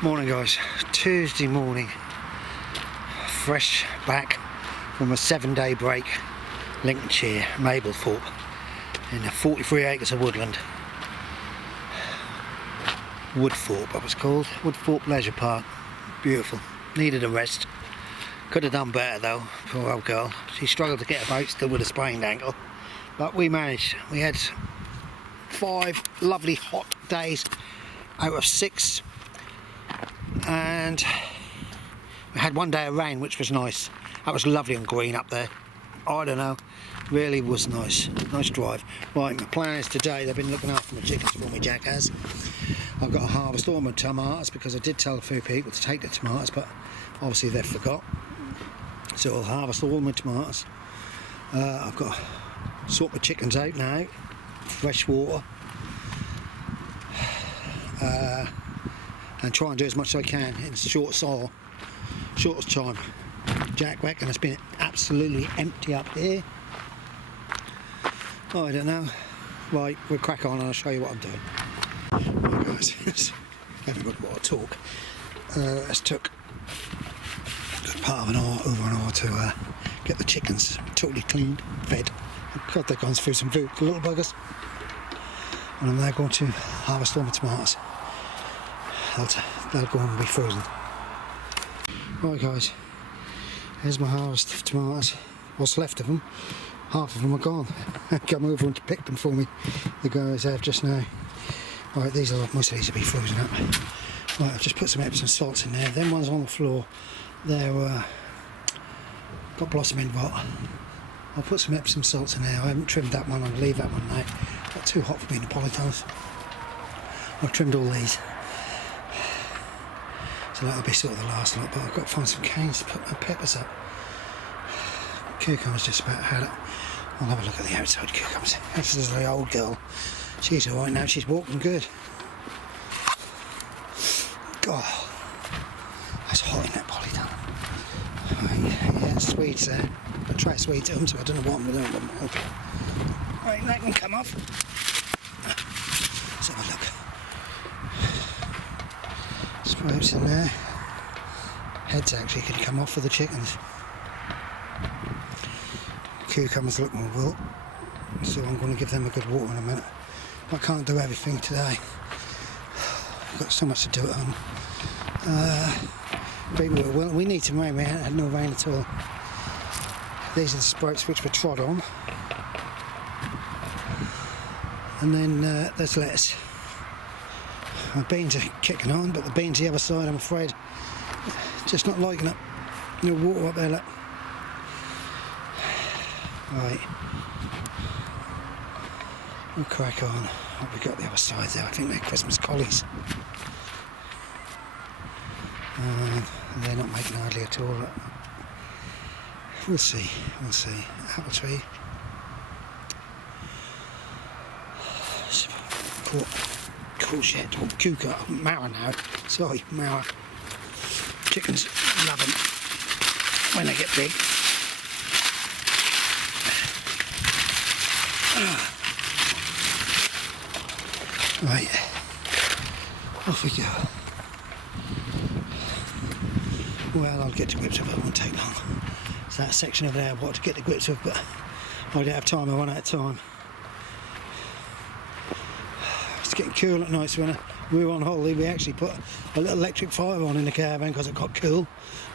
Morning guys, Tuesday morning, fresh back from a 7-day break, Lincolnshire, Mablethorpe, in the 43 acres of woodland. Woodthorpe it was called, Woodthorpe Leisure Park, beautiful, needed a rest, could have done better though, poor old girl, she struggled to get about still with a sprained ankle, but we managed. We had 5 lovely hot days out of 6. And we had 1 day of rain, which was nice. That was lovely and green up there. I don't know, really was nice. Nice drive. Right, my plan is today, they've been looking after my chickens for me, Jack has. I've got to harvest all my tomatoes because I did tell a few people to take the tomatoes, but obviously they forgot. So I'll harvest all my tomatoes. I've got to sort my chickens out now. Fresh water. And try and do as much as I can in shortest time. Jack reckon it's been absolutely empty up here. Oh, I don't know. Right, we'll crack on and I'll show you what I'm doing. Right guys, everybody want to talk. It's took a good part of over an hour to get the chickens totally cleaned, fed. God, they've gone through some food, the little buggers. And I'm now going to harvest all my tomatoes. They'll go and be frozen. Right guys, here's my harvest of tomatoes. What's left of them, half of them are gone. Come over and pick them for me, the guys have just now. Right, most of these will be frozen up. Right, I've just put some Epsom salts in there. Them ones on the floor, they're got blossoming rot. I'll put some Epsom salts in there. I haven't trimmed that one, I'll leave that one now. Got too hot for me Napolitans. I've trimmed all these. So that'll be sort of the last lot, but I've got to find some canes to put my peppers up. Cucumbers just about had it. I'll have a look at the outside cucumbers. This is the old girl. She's alright now, she's walking good. God, that's hot in that polytunnel. Right, yeah, Swedes there. I try Swedes at them, so I don't know what I'm doing with them. Right, that can come off. Let's have a look. Sprouts in there. Heads actually can come off for the chickens. Cucumbers look more wilt, so I'm going to give them a good water in a minute. But I can't do everything today. I've got so much to do at home. Well, we need some rain. We haven't had no rain at all. These are the sprouts which were trod on. And then there's lettuce. My beans are kicking on, but the beans the other side, I'm afraid, just not liking it. No water up there, look. Right. We'll crack on. What we got the other side there? I think they're Christmas collies. They're not making hardly at all. Look. We'll see. Apple tree. Courgette or cucumber, marrow now. Sorry, marrow. Chickens love them when they get big. Right, off we go. Well, I'll get to grips with it, it won't take long. It's that section over there I've got to get to grips with, but I don't have time, I run out of time. It's getting cool at night, so when we were on holiday we actually put a little electric fire on in the caravan because it got cool.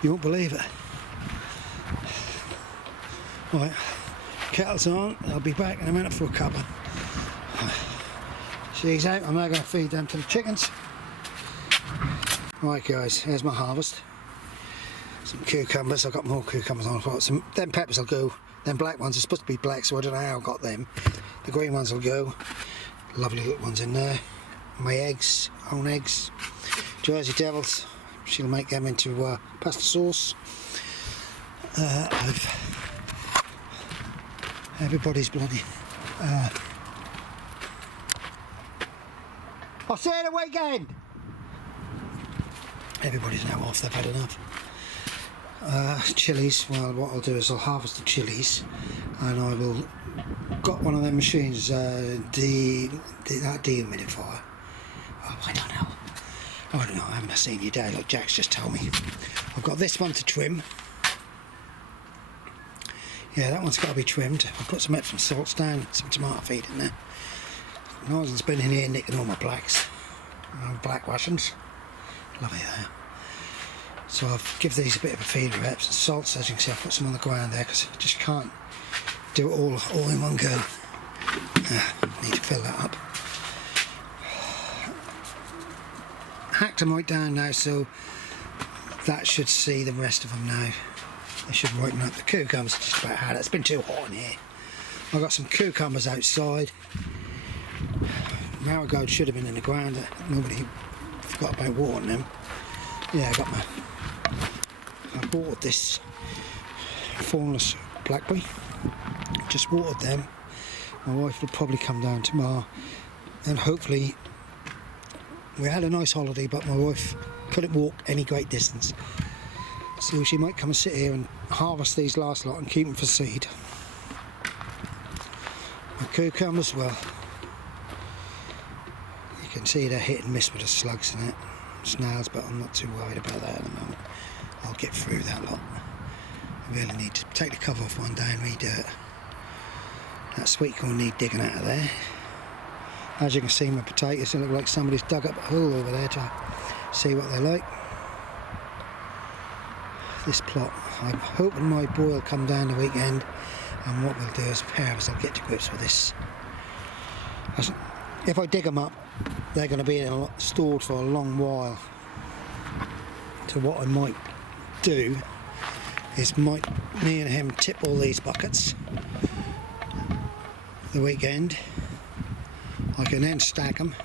You won't believe it. Right, kettle's on, I'll be back in a minute for a cuppa. She's out, I'm now going to feed them to the chickens. Right guys, here's my harvest. Some cucumbers, I've got more cucumbers on. Them peppers will go, them black ones are supposed to be black, so I don't know how I got them. The green ones will go. Lovely little ones in there. My eggs, own eggs. Jersey Devils, she'll make them into pasta sauce. Everybody's bloody. I'll see you in the weekend! Everybody's now off, they've had enough. Chilies, well what I'll do is I'll harvest the chilies and I will got one of them machines, that dehumidifier. Oh, I don't know. I don't know, I haven't seen your day like Jack's just told me. I've got this one to trim. Yeah, that one's got to be trimmed. I've put some Epsom salts down, some tomato feed in there. Nozzle's been in here nicking all my blacks. Black Russians. Lovely there. So I've given these a bit of a feed of Epsom salts. As you can see, I've put some on the ground there because I just can't do it all in one go. Need to fill that up. Hacked them right down now, so that should see the rest of them now. They should ripen up. The cucumbers just about had it. It's been too hot in here. I've got some cucumbers outside. Marigold should have been in the ground. Nobody forgot about watering them. Yeah, I bought this thornless blackberry. Just watered them. My wife will probably come down tomorrow, and hopefully, we had a nice holiday, but my wife couldn't walk any great distance, so she might come and sit here and harvest these last lot and keep them for seed. My cucumbers, well, you can see they're hit and miss with the slugs in it, snails, but I'm not too worried about that at the moment. I'll get through that lot. I really need to take the cover off one day and redo it. That sweet corn need digging out of there. As you can see, my potatoes, they look like somebody's dug up a hole over there to see what they're like. This plot, I'm hoping my boy will come down the weekend, and what we'll do as parents, I'll get to grips with this. If I dig them up, they're going to be stored for a long while. So what I might do is me and him tip all these buckets the weekend. I can then stack them,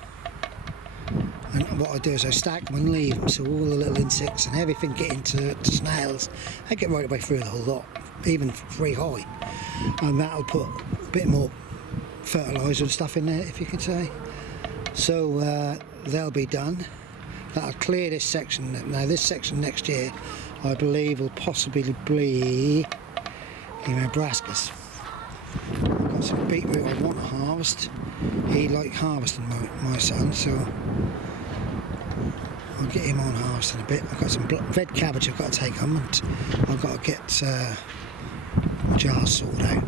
and what I do is I stack them and leave them so all the little insects and everything get into snails. They get right away through the whole lot, even 3 high, and that'll put a bit more fertiliser and stuff in there, if you can say. So they'll be done. That'll clear this section. Now this section next year, I believe, will possibly be in Nebraska's. I've got some beetroot I want to harvest. He likes harvesting, my son, so I'll get him on harvesting a bit. I've got some red cabbage I've got to take home, and I've got to get jars sorted out.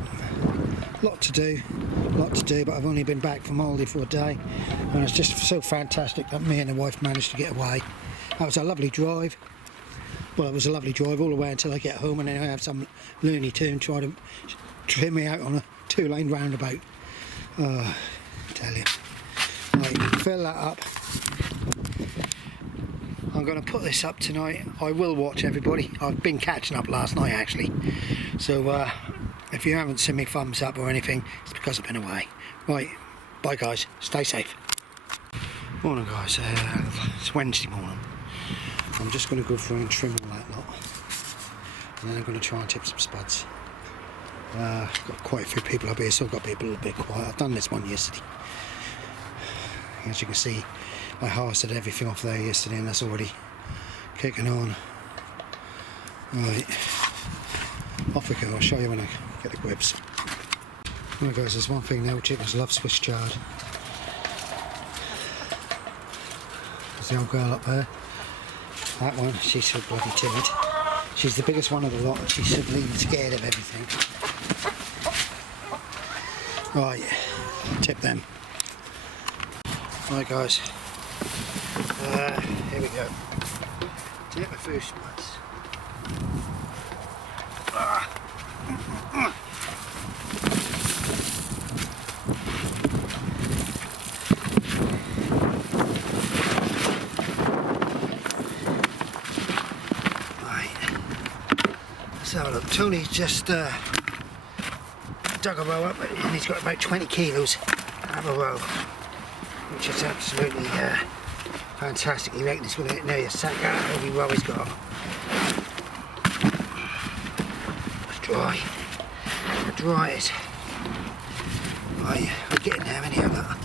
Lot to do, but I've only been back from holiday for a day, and it's just so fantastic that me and the wife managed to get away. That was a lovely drive. Well, it was a lovely drive all the way until I get home, and then I have some Looney Tune try to trim me out on a 2-lane roundabout. I tell you. Right, fill that up. I'm going to put this up tonight. I will watch everybody. I've been catching up last night actually. So if you haven't seen me thumbs up or anything, it's because I've been away. Right, bye guys. Stay safe. Morning guys. It's Wednesday morning. I'm just going to go through and trim all that lot. And then I'm going to try and tip some spuds. Got quite a few people up here, so I've got people a little bit quiet. I've done this one yesterday. As you can see, I harvested everything off there yesterday, and that's already kicking on. Right, off we go. I'll show you when I get the grips. Right guys, there's one thing now, chickens love Swiss chard. There's the old girl up there. That one, she's so bloody timid. She's the biggest one of the lot, and she's suddenly scared of everything. Right, tip them. Right guys, here we go. Tip my first spuds. Let's have a look. Tony's just dug a row up, and he's got about 20 kilos out of a row, which is absolutely fantastic. He reckons he's going to hit nearly a sack out of every row he's got. It's dry. How dry it is. Right, we're getting there anyhow, look.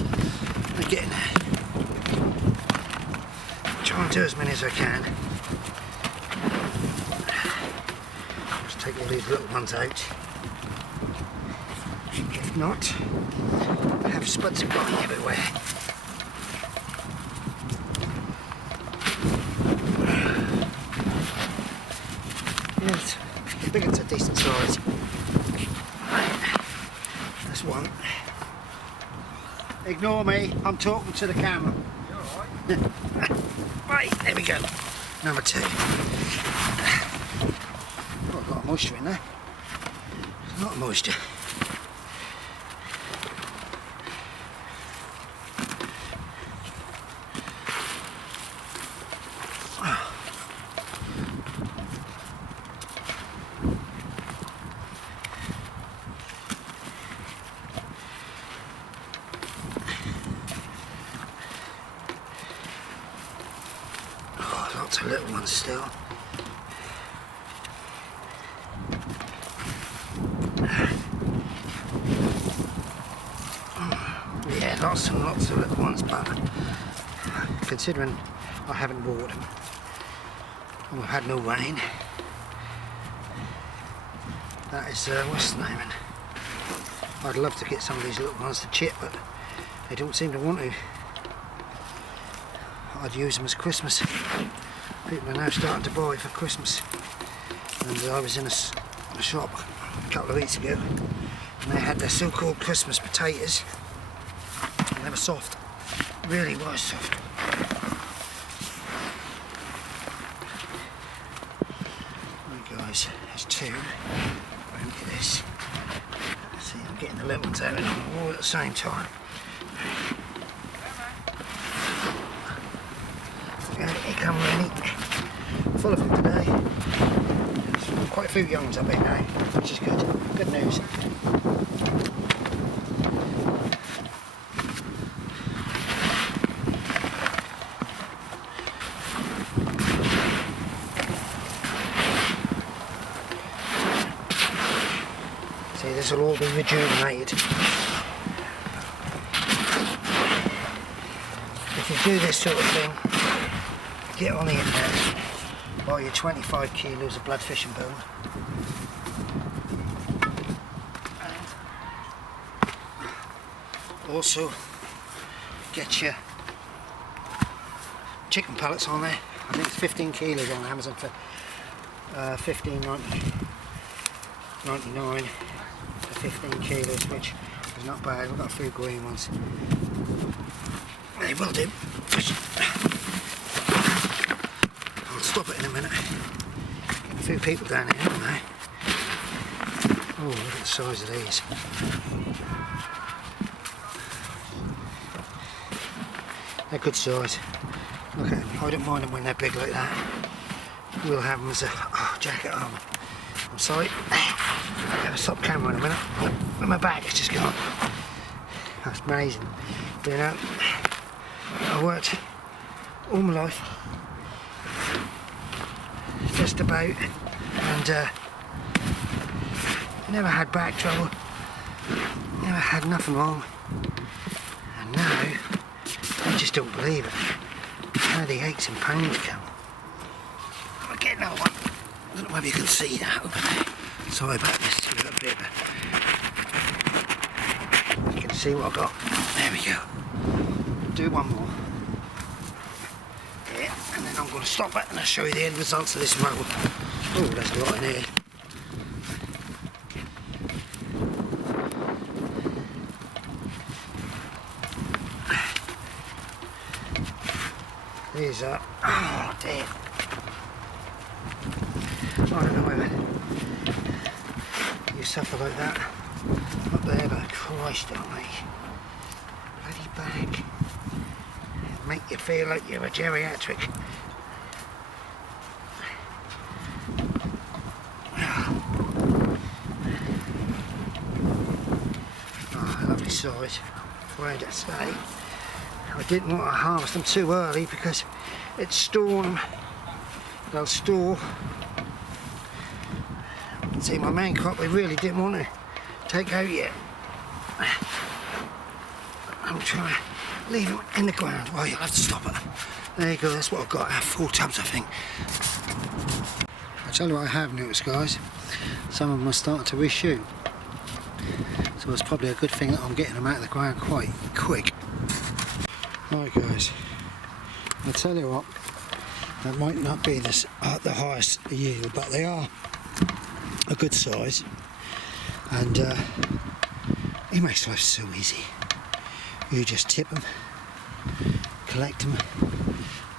We're getting there. Try and do as many as I can. Just take all these little ones out. If not, I have spuds of body everywhere. Yes, the big ones are decent size. Right. That's one. Ignore me, I'm talking to the camera. You alright? Right, there we go. Number 2. Oh, a lot of moisture in there. A lot of moisture. Lots of little ones still. Yeah, lots and lots of little ones, but considering I haven't watered them and we've had no rain, that is, what's the name? I'd love to get some of these little ones to chip, but they don't seem to want to. I'd use them as Christmas. People are now starting to buy for Christmas. And I was in a shop a couple of weeks ago and they had their so-called Christmas potatoes and they were soft. Really was soft. Right guys, there's 2. Look at this. See, I'm getting the little ones out all at the same time. Here come Rennie. Full of them today. There's quite a few young ones up here now, which is good. Good news. See, this will all be rejuvenated. If you do this sort of thing, get on the internet, buy your 25 kilos of bloodfish and bone, and also get your chicken pellets on there. I think it's 15 kilos on Amazon for $15.99 for 15 kilos, which is not bad. We've got a few green ones. They will do. I'll stop it in a minute. Get a few people down here, haven't they? Oh, look at the size of these. They're good size. Look at them. I don't mind them when they're big like that. We'll have them as a jacket armour. I'm sorry. I've got to stop camera in a minute. Look, my bag has just gone. That's amazing. You know, I worked all my life, just about, and never had back trouble, never had nothing wrong, and now I just don't believe it. How the aches and pains come. I'm gonna get another one. I don't know whether you can see that over there. Sorry about this little bit of a... You can see what I've got. There we go. Do one more. Yeah, and then I'm going to stop it and I'll show you the end results of this roll. Oh, there's a lot in here. These are... Oh, dear. I don't know whether you suffer like that up there, but Christ almighty. Bloody bag. Make you feel like you're a geriatric. Oh, lovely size. Afraid to say. I didn't want to harvest them too early because it's storing. They'll store. See, my main crop we really didn't want to take out yet. I'm trying to leave them in the ground. Well, you'll have to stop it. There you go, that's what I've got. I have 4 tubs, I think. I'll tell you what I have noticed, guys. Some of them are starting to reshoot. So it's probably a good thing that I'm getting them out of the ground quite quick. Right, guys. I'll tell you what. That might not be the highest yield, but they are a good size, and he makes life so easy. You just tip them, collect them,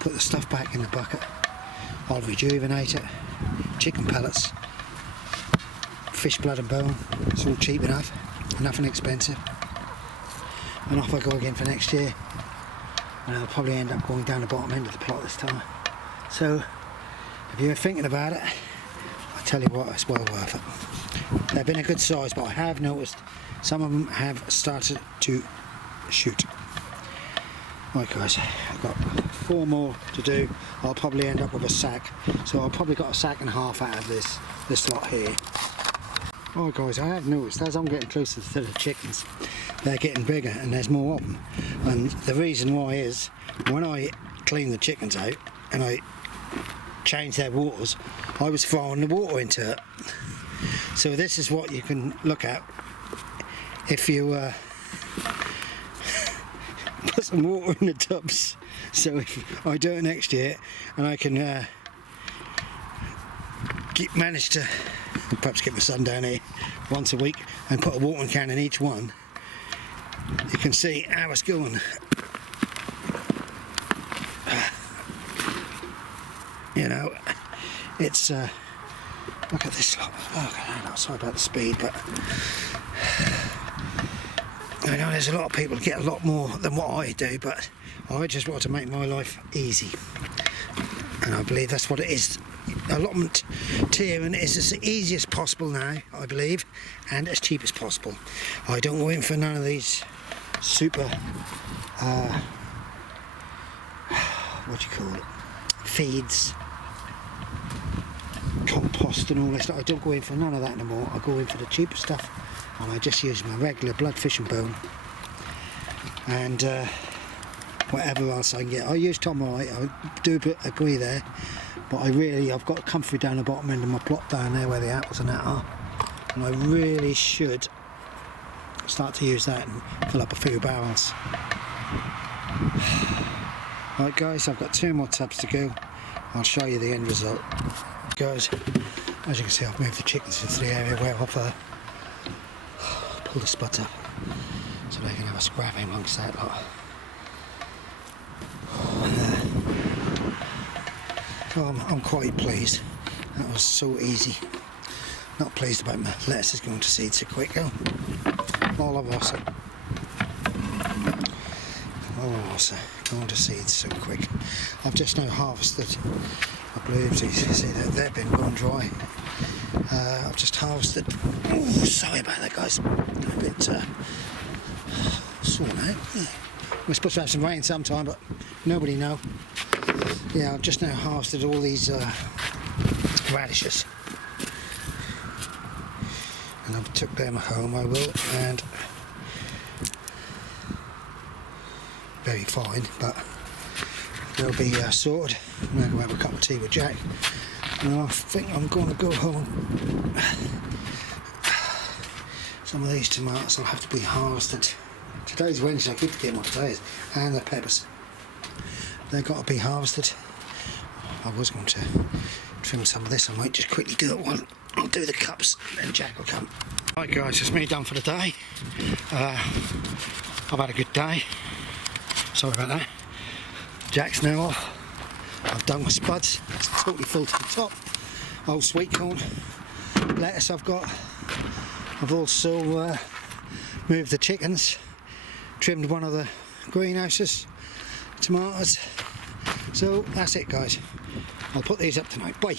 put the stuff back in the bucket. I'll rejuvenate it. Chicken pellets, fish blood and bone. It's all cheap enough, nothing expensive. And off I go again for next year. And I'll probably end up going down the bottom end of the plot this time. So, if you're thinking about it, I tell you what, it's well worth it. They've been a good size, but I have noticed some of them have started to shoot. Right guys, I've got 4 more to do. I'll probably end up with a sack, so I've probably got a sack and a half out of this lot here. Right guys, I have noticed as I'm getting closer to the chickens, they're getting bigger and there's more of them. And the reason why is, when I clean the chickens out and I change their waters, I was throwing the water into it. So this is what you can look at if you put some water in the tubs. So if I do it next year and I can manage to perhaps get my son down here once a week and put a watering can in each one, you can see how it's going. You know, it's look at this lot. Oh, I'm sorry about the speed, but I know there's a lot of people who get a lot more than what I do, but I just want to make my life easy, and I believe that's what it is. Allotment tiering is as easy as possible now, I believe, and as cheap as possible. I don't go in for none of these super what do you call it, feeds, compost and all this. I don't go in for none of that anymore. I go in for the cheaper stuff, and I just use my regular blood, fish and bone, and whatever else I can get. I use Tom White, I do agree there, but I've got comfrey down the bottom end of my plot down there where the apples and that are, and I really should start to use that and fill up a few barrels. Right guys, I've got 2 more tubs to go. I'll show you the end result. Guys, as you can see, I've moved the chickens into the area where I've pulled the spot up so they can have a scrapping amongst that lot. Well, I'm quite pleased. That was so easy. Not pleased about my lettuces going to seed so quick though. All of us going to seed so quick. I've just now harvested my blues. You see that they've been going dry. I've just harvested. Oh, sorry about that, guys. A bit sore now. Yeah. We're supposed to have some rain sometime, but nobody know. Yeah, I've just now harvested all these radishes, and I've took them home. I will, and very fine, but they'll be sorted. I'm going to have a cup of tea with Jack, and I think I'm going to go home. Some of these tomatoes will have to be harvested. Today's Wednesday. I keep forgetting what today is, and the peppers. They've got to be harvested. I was going to trim some of this. I might just quickly do it while I'll do the cups, then Jack will come. Right guys, it's me done for the day. I've had a good day. Sorry about that. Jack's now off. I've done my spuds. It's totally full to the top. Old sweet corn. Lettuce I've got. I've also moved the chickens. Trimmed one of the greenhouses. Tomatoes. So that's it guys. I'll put these up tonight. Bye.